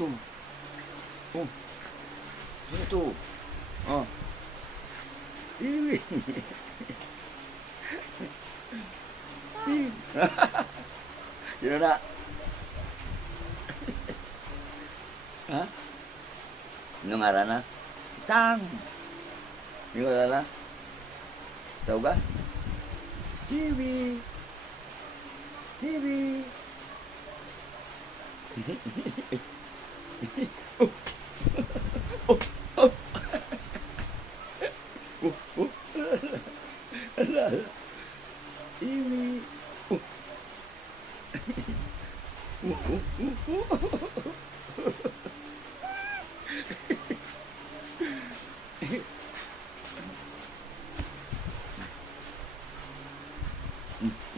to? Oh. Sino to? Oh. Iwi. Sino na? Ha? Anong ara na? Tang! Yung ara na? Tahu ka? Chibi! Chibi! Oh! Oh! Oh! Oh! Oh! Ala! Ala! Chibi! Oh! Oh! Oh! Oh!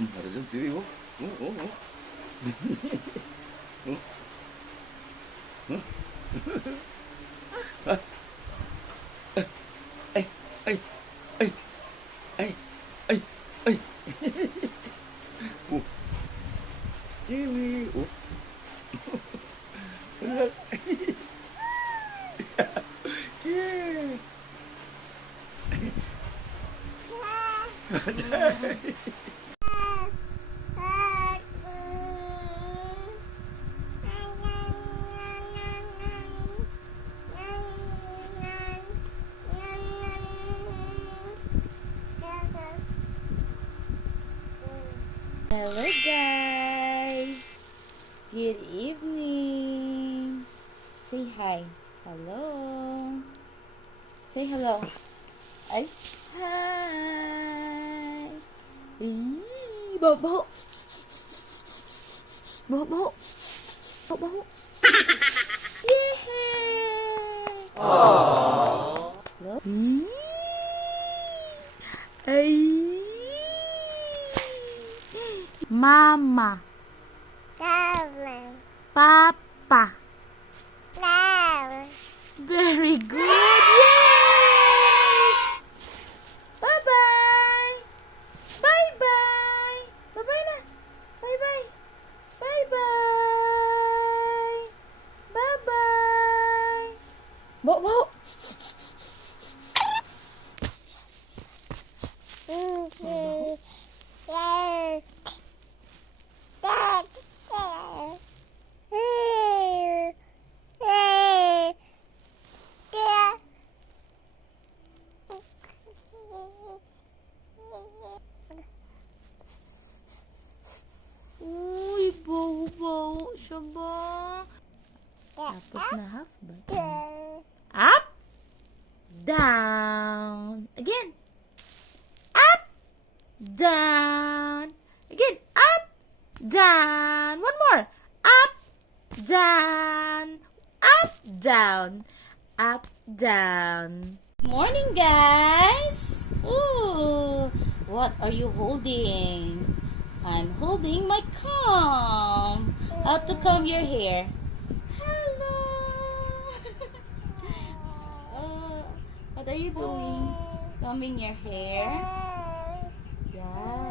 Harus TV mo. Oh. Ay. Oh. TV. Oh. Hello guys! Good evening! Say hi. Hello. Say hello. Ay. Hi. Baho. Yeah. Aww. Hello. Ay. Mama. Papa. Very good. Yay! Bye-bye. Bye-bye. Bye-bye na. Bye-bye. Bye-bye. Bye-bye. Bo. Uy, bau siya ba? Tapos na half button. Up. Down. Again. Up. Down. Again. Up. Down. One more. Up. Down. Up. Down. Up. Down. Morning, guys. Ooh. What are you holding? I'm holding my comb. How to comb your hair? Hello. What are you doing? Combing your hair? Yeah.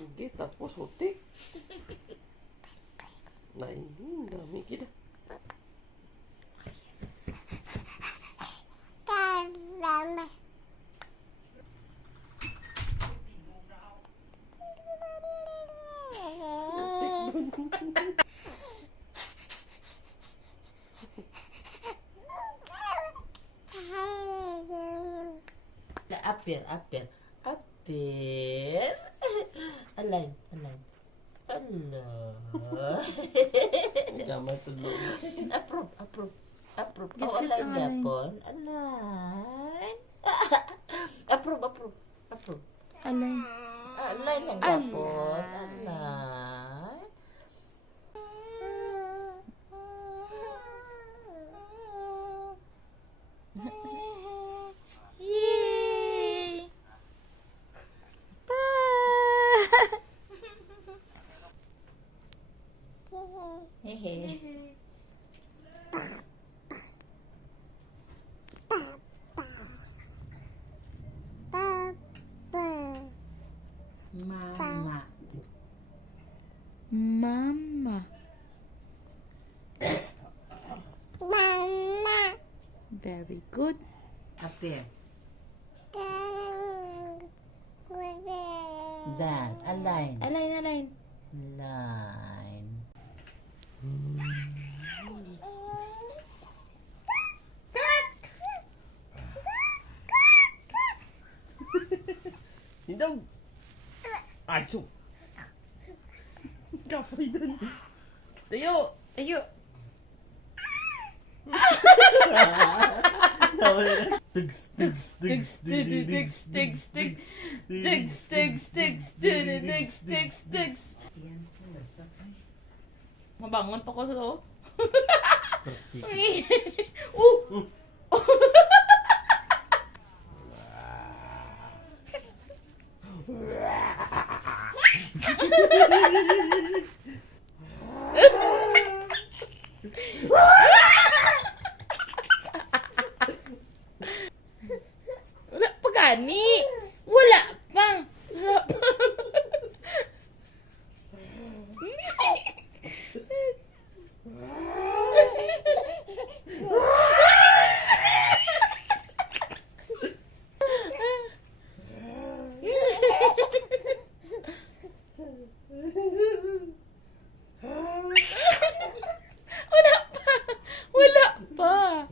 Hindi, tapos hutik. Nainin, dami kita. Apir. Alay. Allah. Gamay tulog. Approve. Oh, alay yapon. Alay. Approve. Alay. Alay na yapon. Alay. Yay! Hehe. Mama. Mama. Very good. Apir. Dan. Align. Alay. Line. Hindog! Ay, so. Kapay dun. Tayo! Ayo. Digs. Mabangon pa ko sa to. Wala pa gani. Wala pa. Wala pa.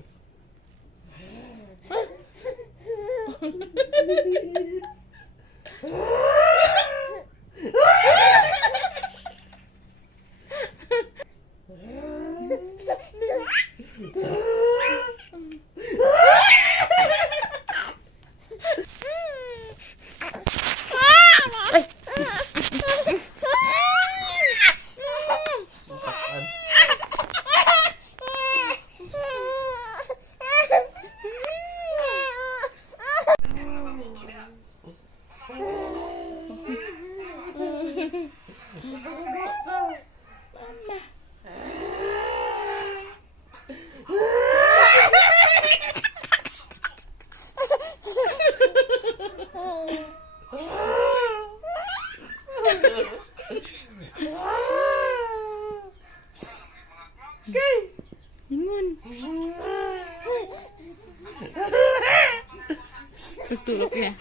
Lingon. Tutulog niya.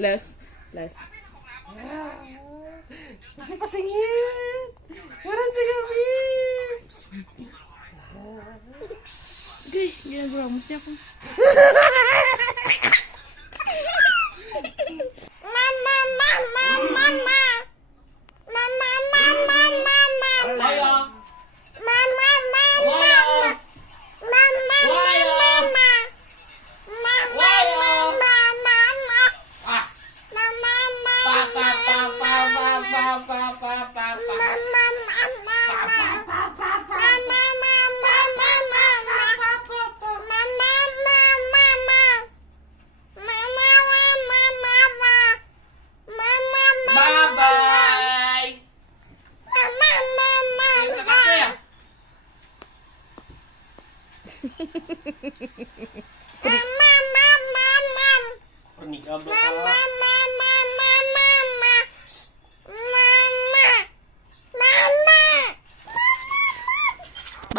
Last. Kasi pasingit! Waran sa gamis! Okay, ginagawa mo siya ko.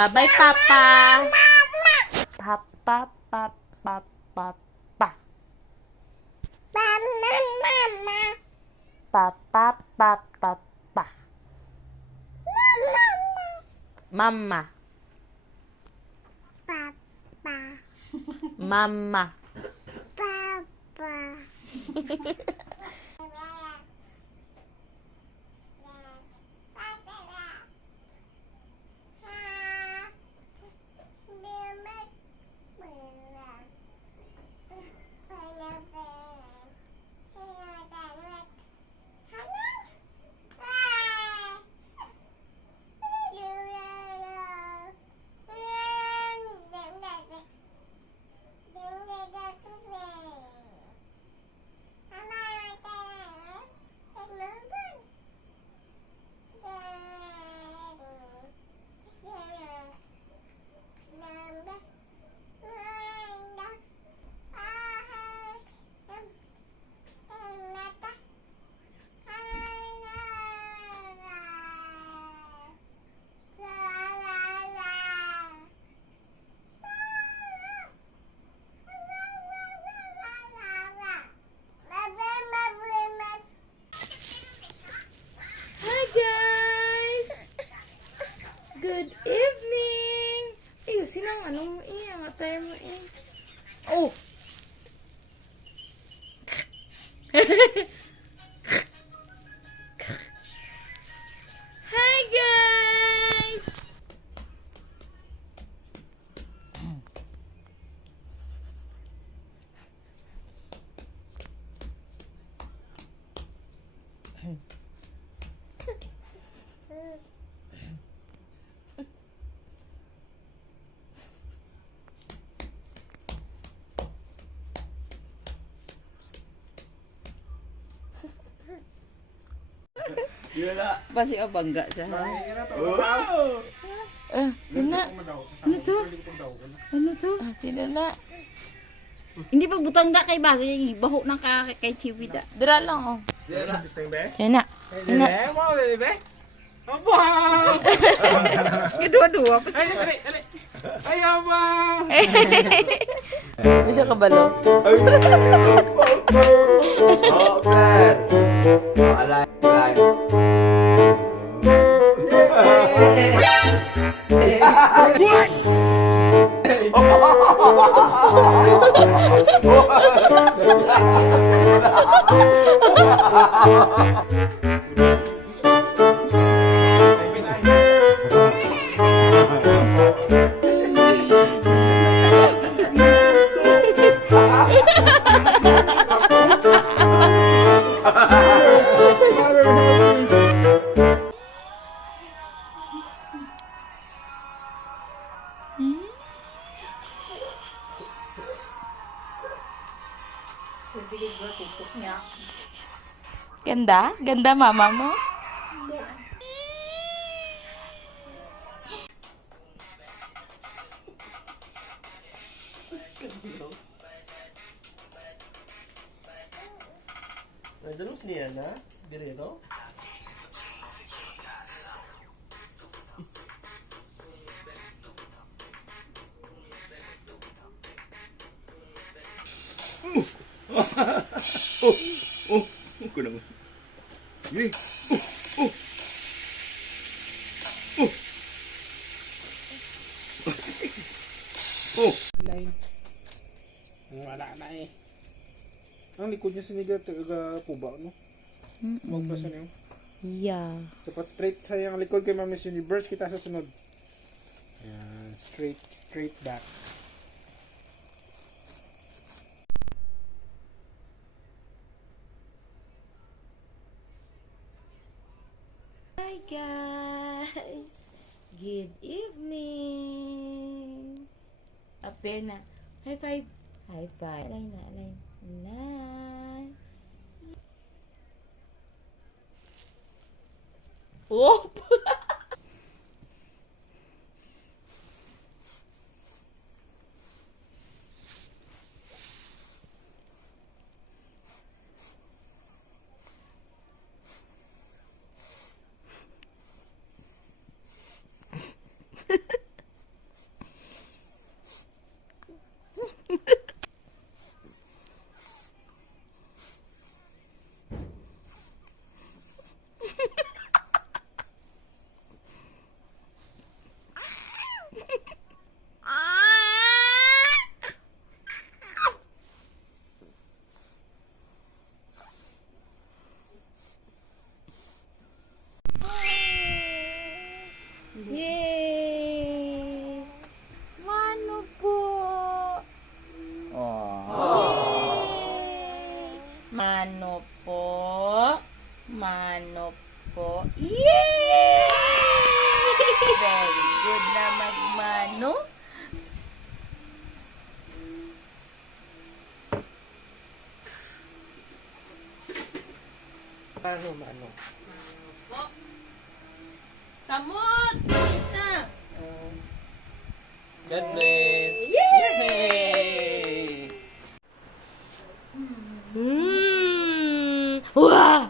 Bye-bye, Papa. Papa, papa, papa. Papa, papa, papa. Mama. Mama. Hi guys! Good evening! Ayusin ang ano mo ang atay mo Oh! Hi guys! Yun na. Basi o bangga sa ha? Oh! Sina? Ano to? Ano to? Sina na? Hindi pag butang da kay base baho ng kay Chiwi da. Dira lang oh. Yun na. Sina? Sina? Kedua-dua pa siya. Ano siya kabalo? Oh, Claire. Alay. Ganda? Ganda mama mo? Nadalos niya na? Direro? Oh, ko naman. Yay. Oh. Line. Wala na eh. Ang likod niya sinigat taga puba no. Wag pa siya niyo. Yeah. Dapat straight sa yung likod kay Miss Universe kita sa sunod. Ayan, straight back. Hi guys! Good evening! Appear na. High five! High five! Alay na, alay. Alay. Oh! Mano po. Mano po. Yay! Very good na magmano. Mano. Kamot! Bilis na! God bless. Yay! Wah!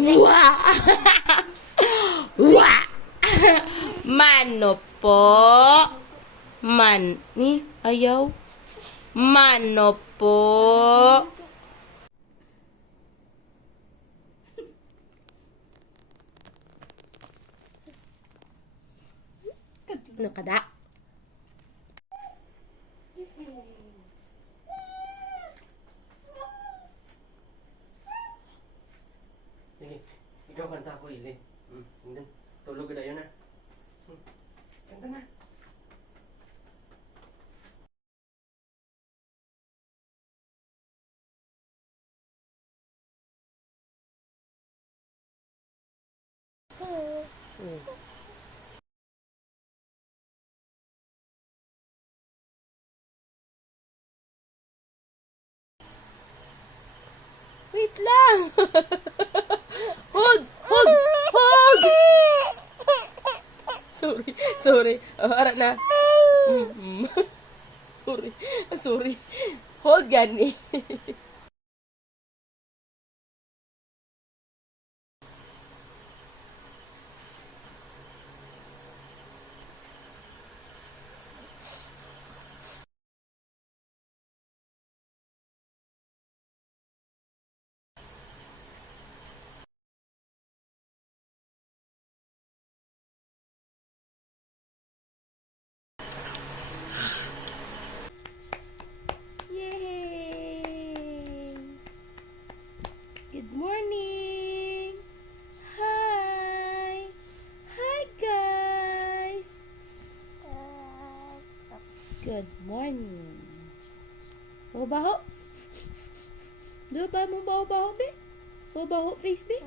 Wah! Wah! Mano po. Ni ayaw. Mano po. Ano kada? Sige, ikaw kanta ako, Ili. Hindi, tulog ka na yun, ha? Kanta na. Wait lang! Hold! Hold! Hold! Sorry. Harap na. Sorry. Hold gani. Yay! Good morning! Hi! Hi, guys! Good morning! Baho-baho? Doon ba mo baho-baho, be? Baho-baho face, be?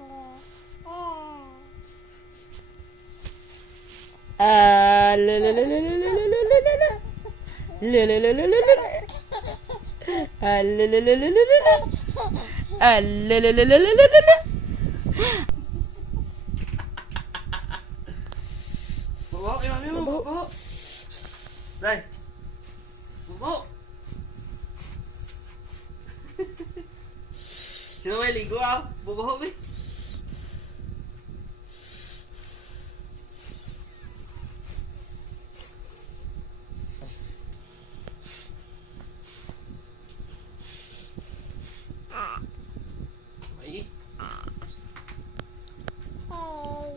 La la la la la la la la la la. La la la la la la. La la la la la la la. La la la la la la la. Bubo, kay mami mo, bubo. Dai. Bubo. Sino may ligo, ah? Bubo, be. Ay. Oh.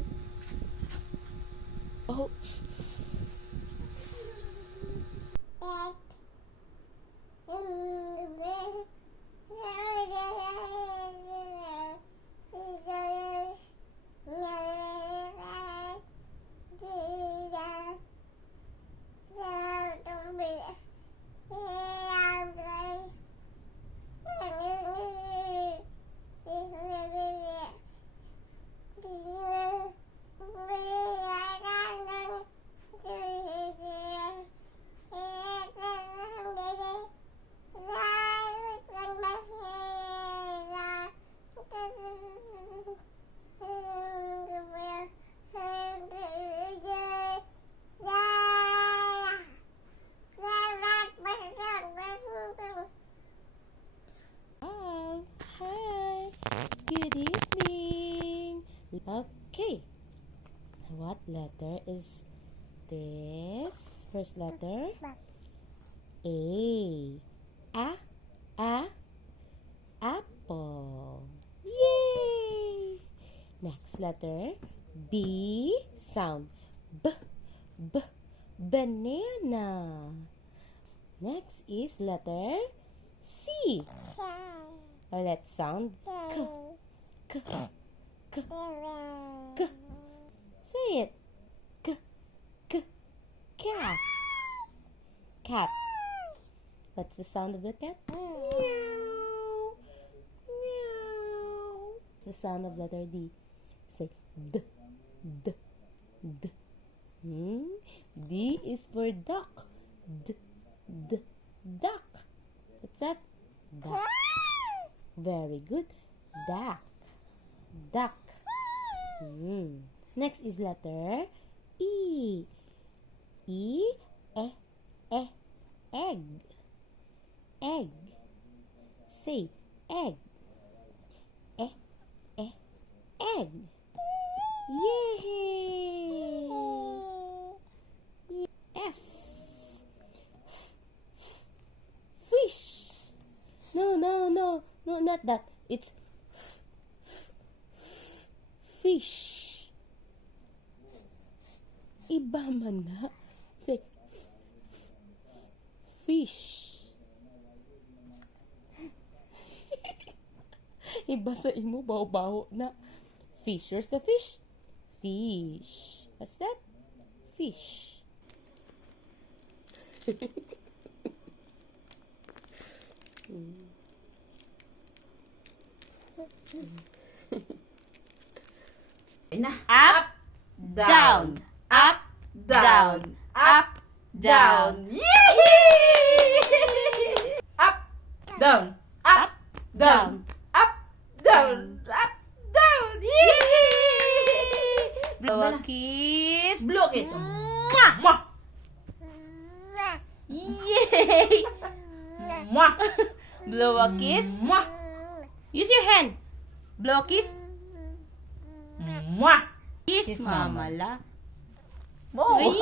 Hi. Good evening. Okay. What letter is this? First letter? A. Apple. Yay! Next letter? B. Sound. Banana. Next is letter C. Let's sound K. Say it. Cat. Cat. What's the sound of the cat? Meow. the sound of letter D. Say D, D, D. D is for duck. D, D, duck. What's that? Duck. Very good. Duck. Duck. Next is letter E. E, egg. Egg. Say egg. Egg. Yay! F. Fish. No, not that. It's fish. Iba man na. Say fish. Iba sa imo, baho-baho na. Fish. Where's the fish? Fish. What's that? Fish. Up, down. Up, down. Up, down. Up, down, up, down, up, down, up, down. Blow a kiss. Blow kiss. Mwah! Mwah. Yay! Mwah. Blow a kiss. Mwah. Use your hand. Blow a kiss. Mwah. Kiss, mama la. Oh. Yay!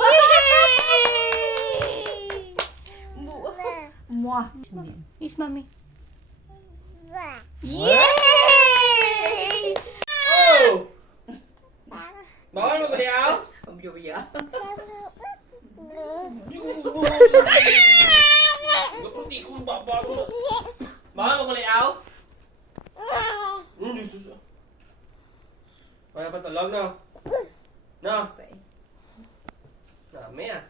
Mwah. Kiss mommy. Yay! Oh! Bawal mo kuliaw? Gaputi kong babal mo. Bawal mo kuliaw? Jesus. Kaya pa talog na. No? Dami ah.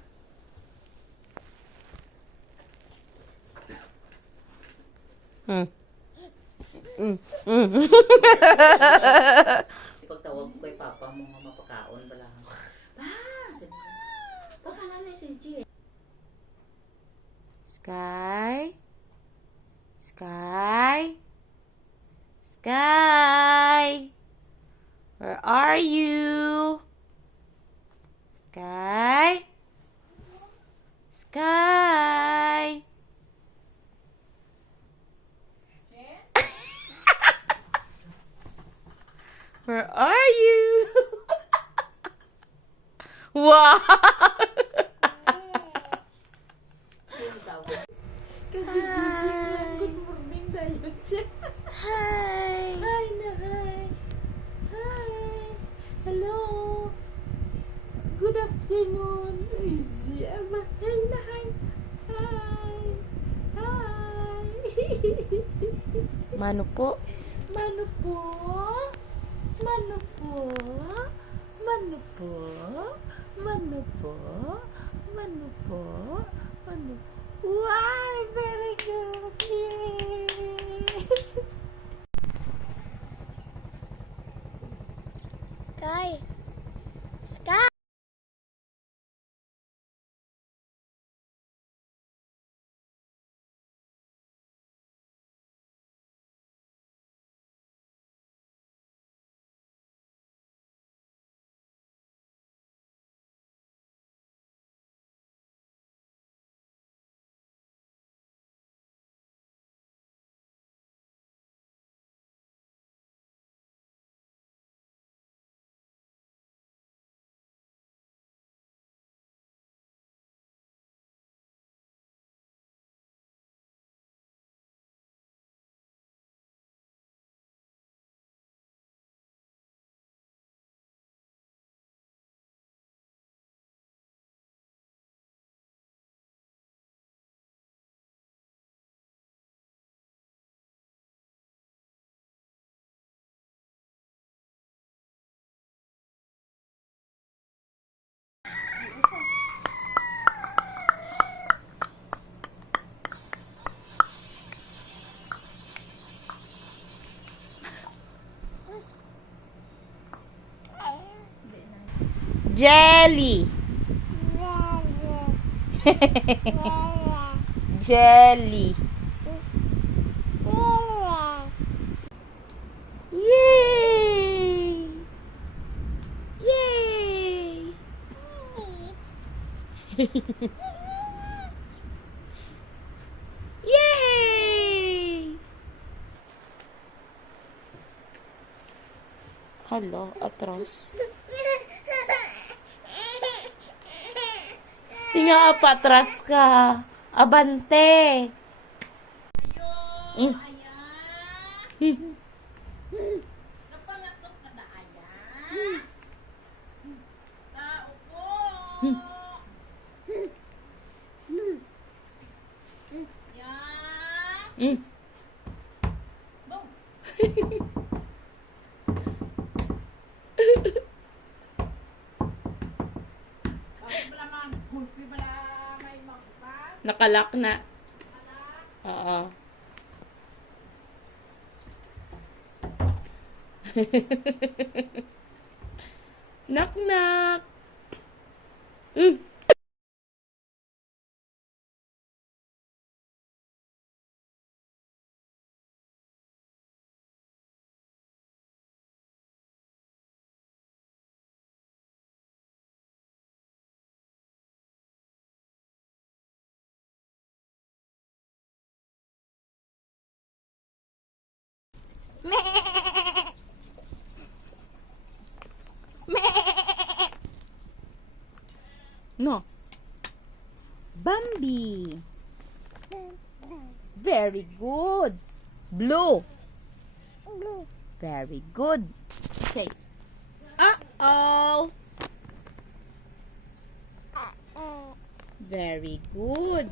Ipagtawag ko kay Papa mo nga mapakaon bala. Baka nanay si G. Sky. Sky. Sky. Where are you? Sky. Sky. Where are you? Wow! Good morning dayon siya. Hi. Hi na hi. Hi. Hello. Good afternoon. Easy. Hi na hi. Hi. Hi. Mano po? Mano po? Mano po? Mano po? Mano po? Mano po? Mano po? Wow, very good. Yay. Sky. Sky. Jelly. Jelly. Yay! Yay! Yay! Hala, atras. Tinga pa, atras ka. Abante. Mm. Mm. Nakalak na. Oo. Knock knock. Mm. No. Bambi. Very good. Blue. Very good. Say. Uh-oh. Very good.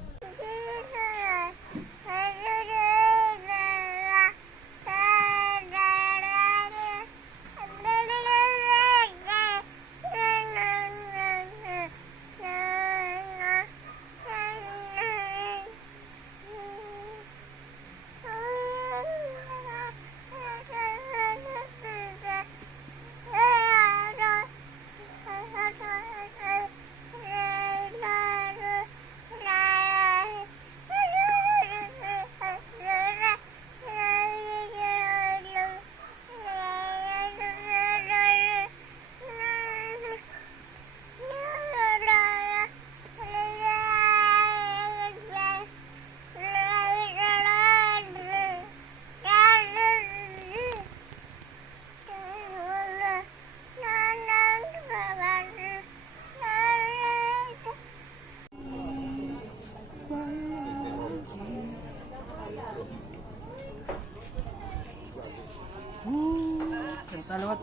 Salawat.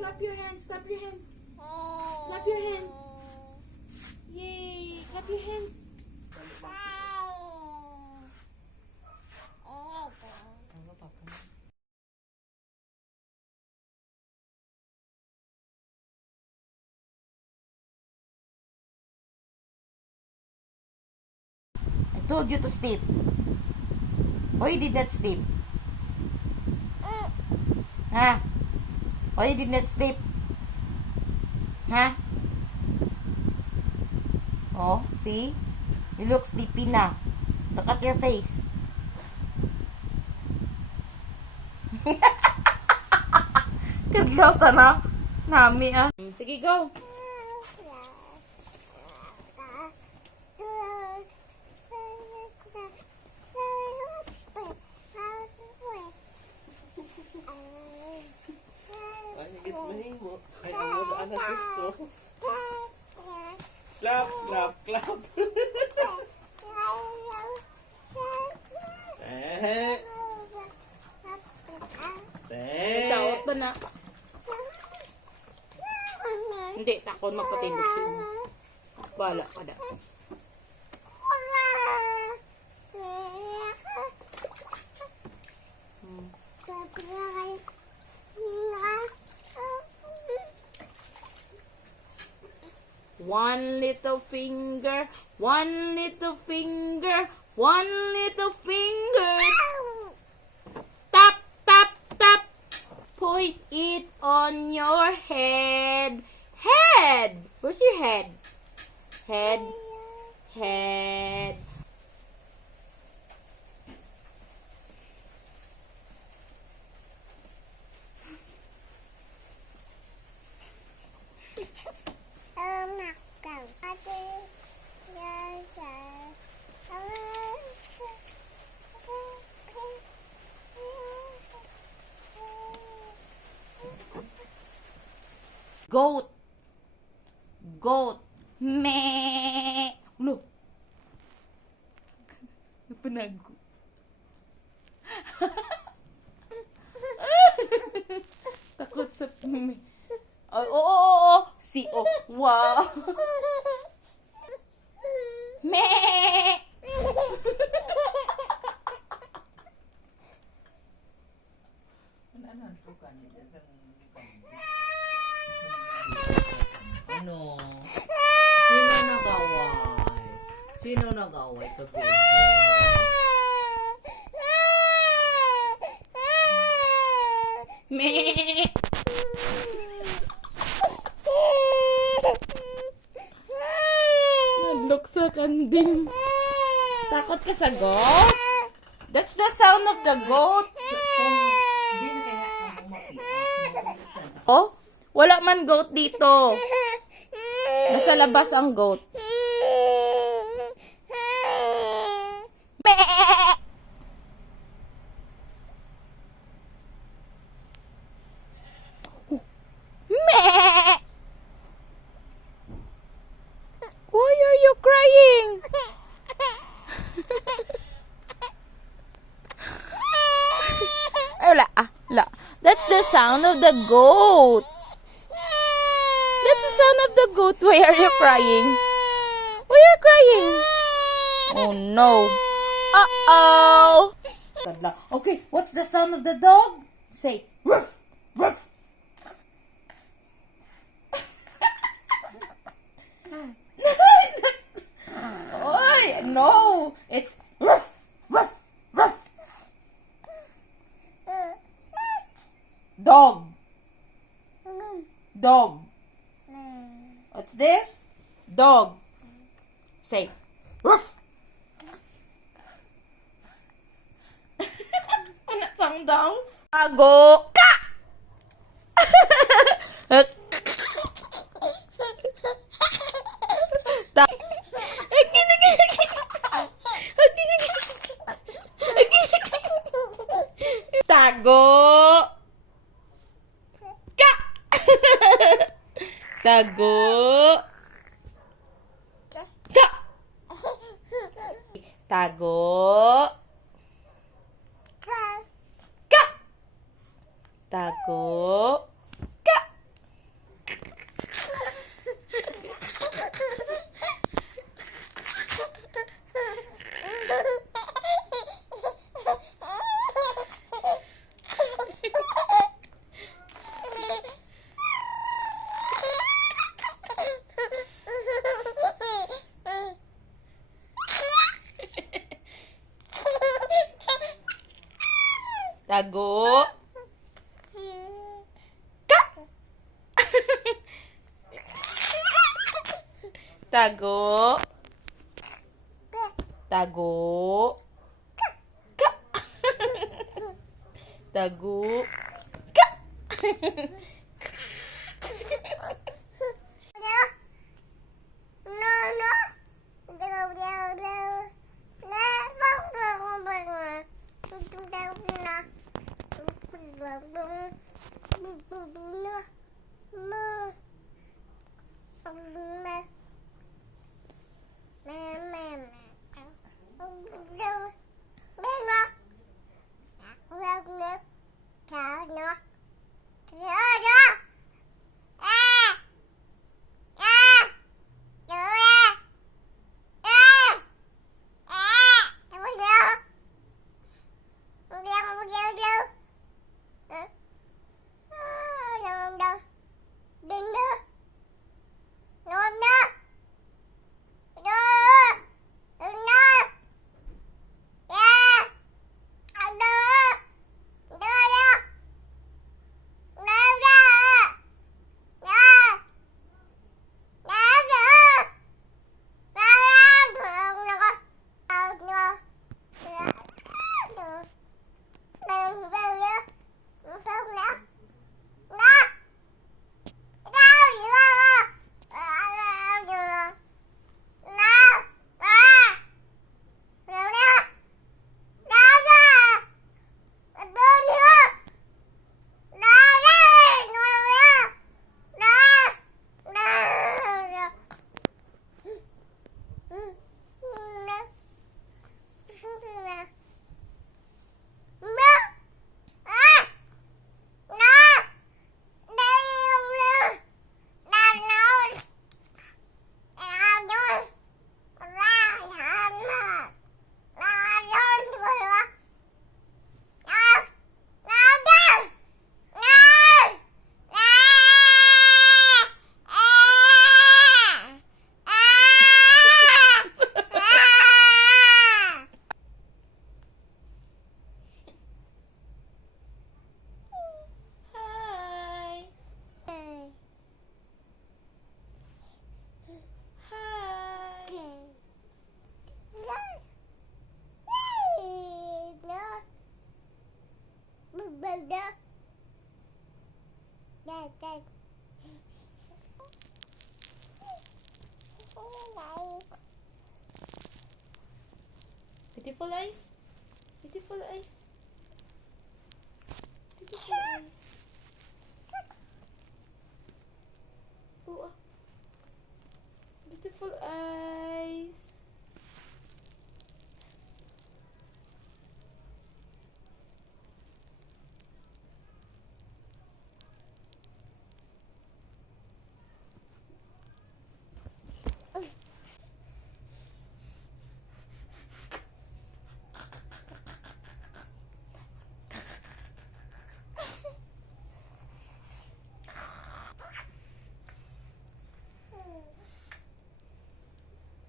Clap your hands, clap your hands. Clap your hands. Yay, clap your hands. I told you to sleep. Why you did not sleep? Huh? Why you did not sleep? Huh? Oh, see? You look sleepy na. Look at your face. Kadlaw ta na. Nami ah. Sige, go. Clap, clap, clap. Eh. Eh. Tawat pa na. Kung magpatindog siya. Bala ka na. One little finger, one little finger, one little finger. Tap, tap, tap. Point it on your head. Head! Where's your head? Head. Head. Goat. Goat. Meh. Ulo. Panago. Takot sa meh. Oh. Si, oh. Wow. Meh. Ano? Sino nag-away? Sino nag-away sa baby? Meh. Nadlok sa kanding. Takot ka sa goat? That's the sound of the goat. Hindi na kaya ang umapit. Oh, wala man goat dito. Nasa labas ang goat. Meh. Meh. Why are you crying? Ay, wala. That's the sound of the goat. That's the sound of the goat. Why are you crying? Why are you crying? Oh no. Uh-oh. Okay, what's the sound of the dog? Say, ruff, ruff. Oy, no. It's ruff, ruff, ruff. Dog. Dog. What's this? Dog. Say, ruff. Ano sound daw? Ago ka. Tago. Ka. Tago. Ka. Tago. Ka. Tago. Ka. Tago. Ka. Tago. Tago. Ka. Tago. Ka. Dạ. Beautiful eyes. Beautiful eyes. Beautiful eyes. Oh, ah. Beautiful eyes.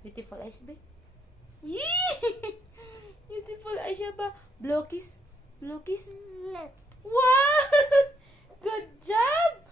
Beautiful eyes, babe. Yee! Beautiful eyes siya ba? Blow kiss. Blow kiss. Wow! Good job!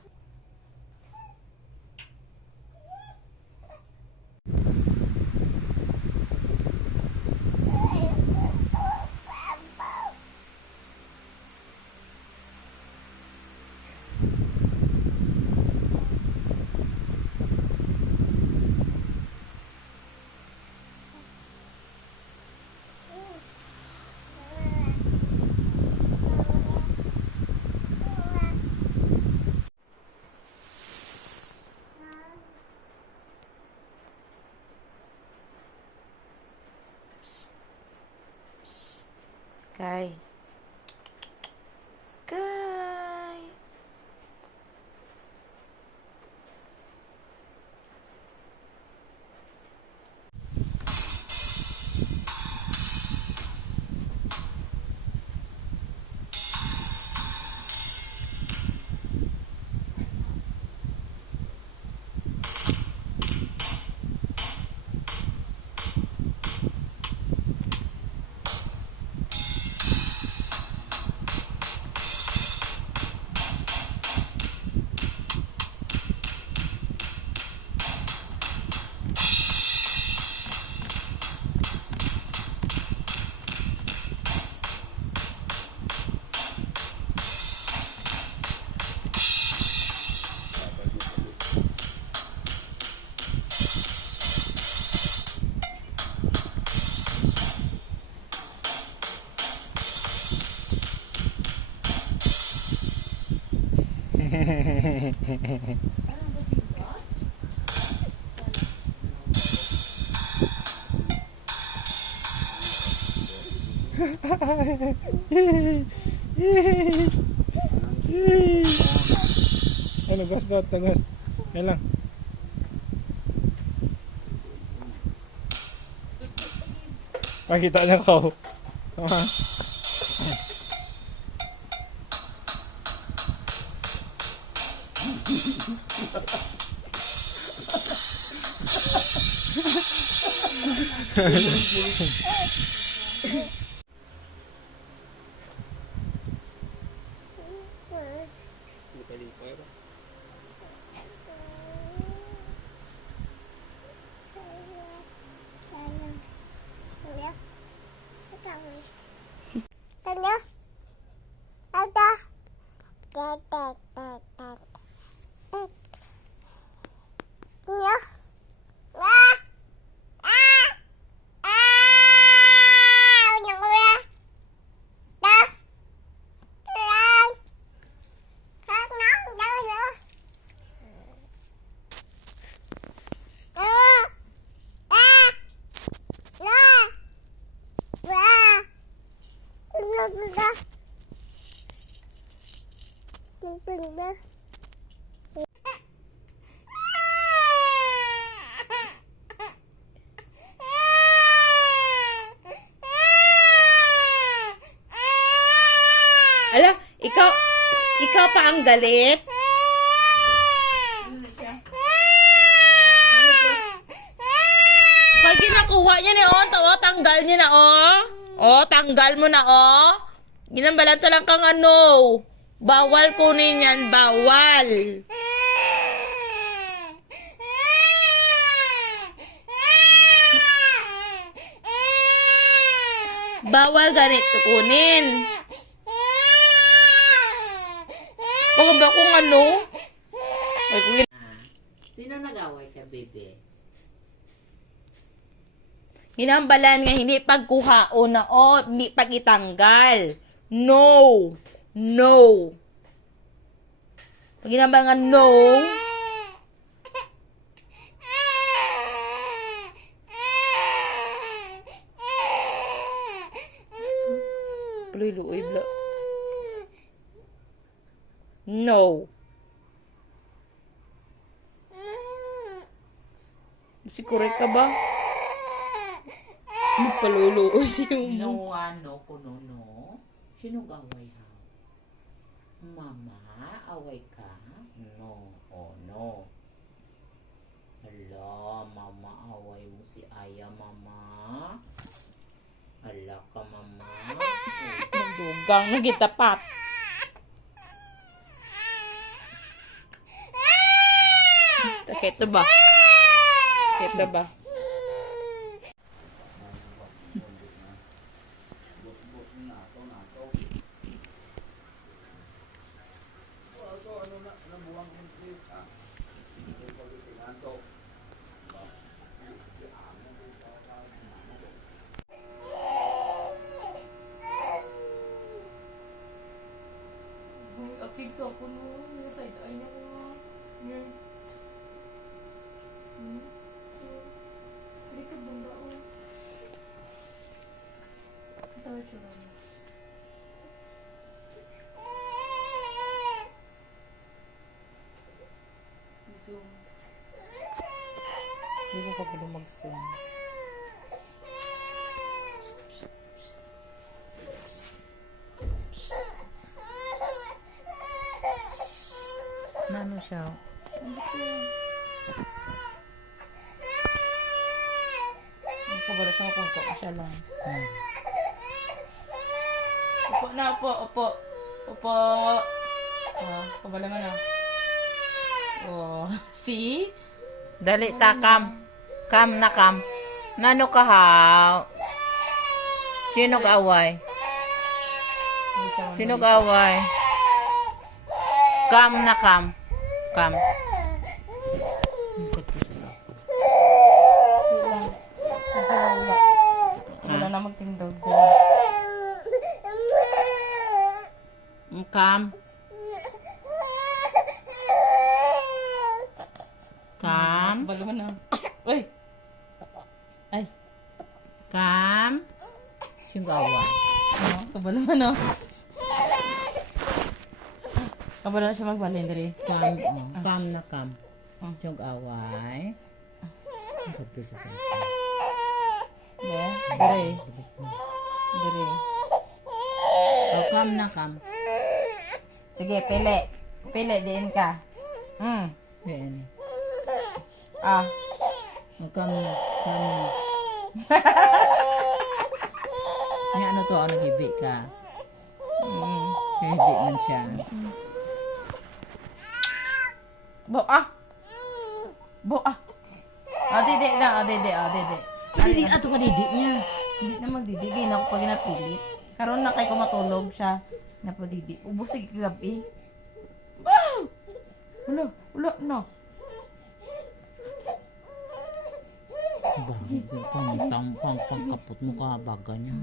Sky. Sky. Ano, gas daw, tagas. Yan lang. Makita niya ko. Tama. Ala, ikaw pa ang galit? Pag ginakuha niya ni tanggal niya na tanggal mo na ginambalanta lang kang ano. Bawal kunin yan, bawal. Bawal ganito kunin. Baka ba kung ano? Ay, kung Sino nag-away ka, bebe? Hinambalan nga hindi pagkuhao na o, hindi pagitanggal. No. No. Pag hinambal nga no, luoy bla. No. Si correct ka ba? Magkaluluoy siya mo. No, ano, kuno, no. Sino away ha? Mama, away ka? No, oh no. Hala, mama, away mo si Aya, mama. Hala ka, mama. Nagdugang, nagitapat. Ito ba? Ito ba? Akig sa ako no, yung side eye niya ko. Yan. Hindi ka banda o. Tawa siya lang. Zoom. Hindi ko pa pala mag-zoom. Nano siya? Pabala siya mapunto ko siya lang. Upo na, upo, upo. Upo. Pabala nga na. Oh, see? Dali ta, kam. Kam na kam. Nano ka haw? Sino away? Sino away? Kam na kam. Kam. Wala na magtindog. Kam. Kam. Pabala mo na. Uy! Ay! Kam. Sino away? Pabala mo na. Kabala na siya magbalin dali. Kam. Kam na kam. Sino away? Ito sa sa. Yeah, dali. Dali. Oh, kam na kam. Sige, pili. Pili, diin ka. Yan. Ah. Oh, kam na. Kam na. Nga ano to, ano hibi ka? Hibi man siya. Bo, ah. Bo, ah. Ah, didi na, didi, didi. Didi, ato ka didi niya. Hindi na magdidigi na ako pag napilit. Karoon na kay ko matulog siya. Napadidi. Ubusig kagabi. Wow! Wala, no. Bakit pangkapot mo ka baga niya?